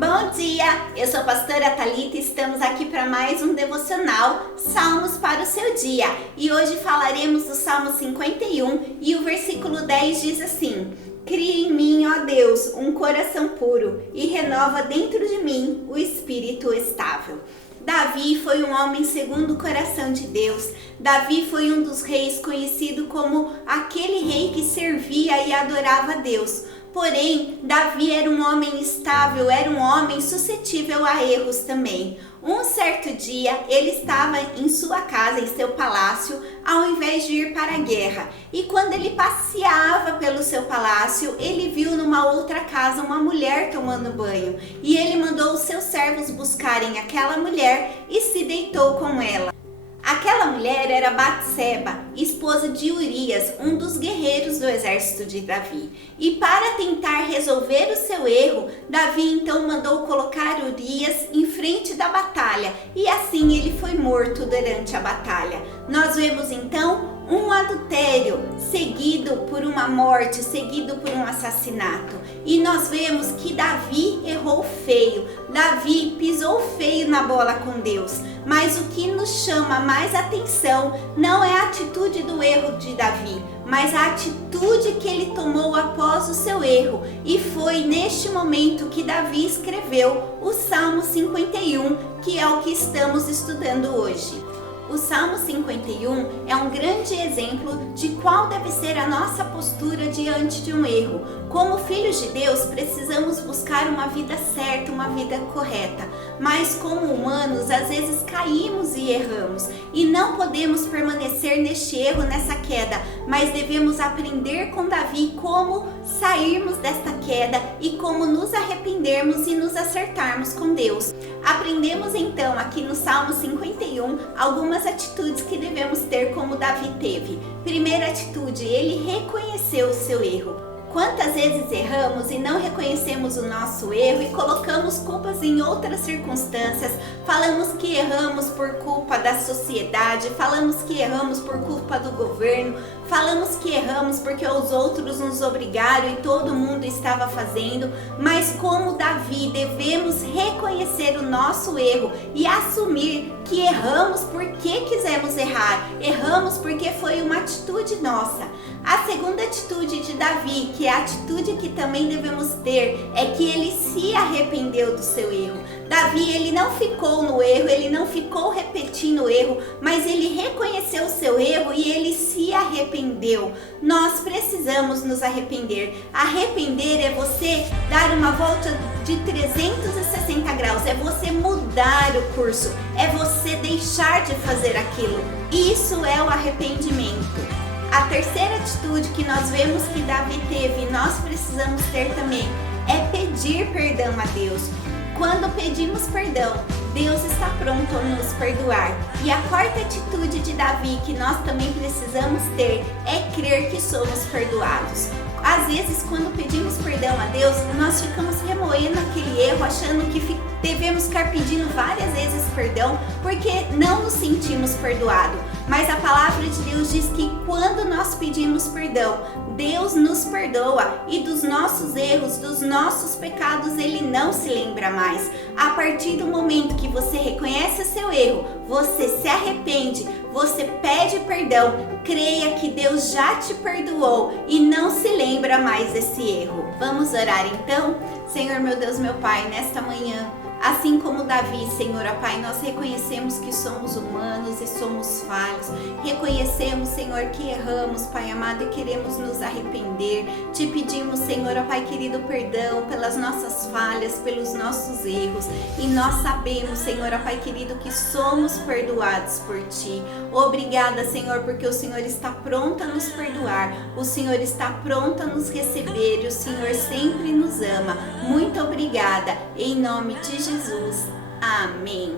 Bom dia, eu sou a pastora Thalita e estamos aqui para mais um devocional Salmos para o seu dia. E hoje falaremos do Salmo 51 e o versículo 10 diz assim: Cria em mim, ó Deus, um coração puro e renova dentro de mim o espírito estável. Davi foi um homem segundo o coração de Deus. Davi foi um dos reis conhecido como aquele rei que servia e adorava a Deus. Porém, Davi era um homem estável, era um homem suscetível a erros também. Um certo dia, ele estava em sua casa, em seu palácio, ao invés de ir para a guerra. E quando ele passeava pelo seu palácio, ele viu numa outra casa uma mulher tomando banho. E ele mandou os seus servos buscarem aquela mulher e se deitou com ela. Aquela mulher era Batseba, esposa de Urias, um dos guerreiros do exército de Davi. E para tentar resolver o seu erro, Davi então mandou colocar Urias em frente da batalha e assim ele foi morto durante a batalha. Nós vemos então um adultério seguido por uma morte, seguido por um assassinato. E nós vemos que Davi errou feio, Davi pisou feio na bola com Deus. Mas o que nos chama mais atenção não é a atitude do erro de Davi, mas a atitude que ele tomou após o seu erro. E foi neste momento que Davi escreveu o Salmo 51, que é o que estamos estudando hoje. O Salmo 51 é um grande exemplo de qual deve ser a nossa postura diante de um erro. Como filhos de Deus, precisamos buscar uma vida certa, uma vida correta. Mas como humanos, às vezes caímos e erramos. E não podemos permanecer neste erro, nessa queda, mas devemos aprender com Davi como sairmos desta queda e como nos arrependermos e nos acertarmos com Deus. Aprendemos então aqui no Salmo 51 algumas atitudes que devemos ter como Davi teve. Primeira atitude, ele reconheceu o seu erro. Quantas vezes erramos e não reconhecemos o nosso erro e colocamos culpas em outras circunstâncias, falamos que erramos por culpa da sociedade, falamos que erramos por culpa do governo, falamos que erramos porque os outros nos obrigaram e todo mundo estava fazendo, mas como Davi devemos reconhecer o nosso erro e assumir que erramos porque quisemos errar, erramos porque foi uma atitude nossa. A segunda atitude de Davi, que é a atitude que também devemos ter, é que ele se arrependeu do seu erro. Davi, ele não ficou no erro, ele não ficou repetindo o erro, mas ele reconheceu o seu erro e ele se arrependeu. Nós precisamos nos arrepender. Arrepender é você dar uma volta de 360 graus, é você mudar o curso, é você deixar de fazer aquilo. Isso é o arrependimento. A terceira atitude que nós vemos que Davi teve e nós precisamos ter também é pedir perdão a Deus. Quando pedimos perdão, Deus está pronto a nos perdoar. E a quarta atitude de Davi que nós também precisamos ter é crer que somos perdoados. Às vezes, quando pedimos perdão a Deus, nós ficamos remoendo aquele erro, achando que devemos ficar pedindo várias vezes perdão, porque não nos sentimos perdoados. Mas a palavra de Deus diz que quando nós pedimos perdão, Deus nos perdoa e dos nossos erros, dos nossos pecados, Ele não se lembra mais. A partir do momento que você reconhece o seu erro, você se arrepende, você pede perdão, creia que Deus já te perdoou e não se lembra mais desse erro. Vamos orar então? Senhor, meu Deus, meu Pai, nesta manhã, assim como Davi, Senhor, ó Pai, nós reconhecemos que somos humanos e somos falhos. Reconhecemos, Senhor, que erramos, Pai amado, e queremos nos arrepender. Te pedimos, Senhor, ó Pai querido, perdão pelas nossas falhas, pelos nossos erros. E nós sabemos, Senhor, ó Pai querido, que somos perdoados por Ti. Obrigada, Senhor, porque o Senhor está pronto a nos perdoar. O Senhor está pronto a nos receber e o Senhor sempre nos ama. Muito obrigada. Em nome de Jesus. Amém.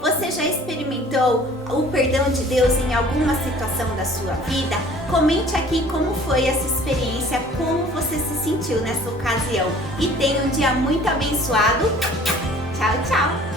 Você já experimentou o perdão de Deus em alguma situação da sua vida? Comente aqui como foi essa experiência, como você se sentiu nessa ocasião. E tenha um dia muito abençoado. Tchau, tchau!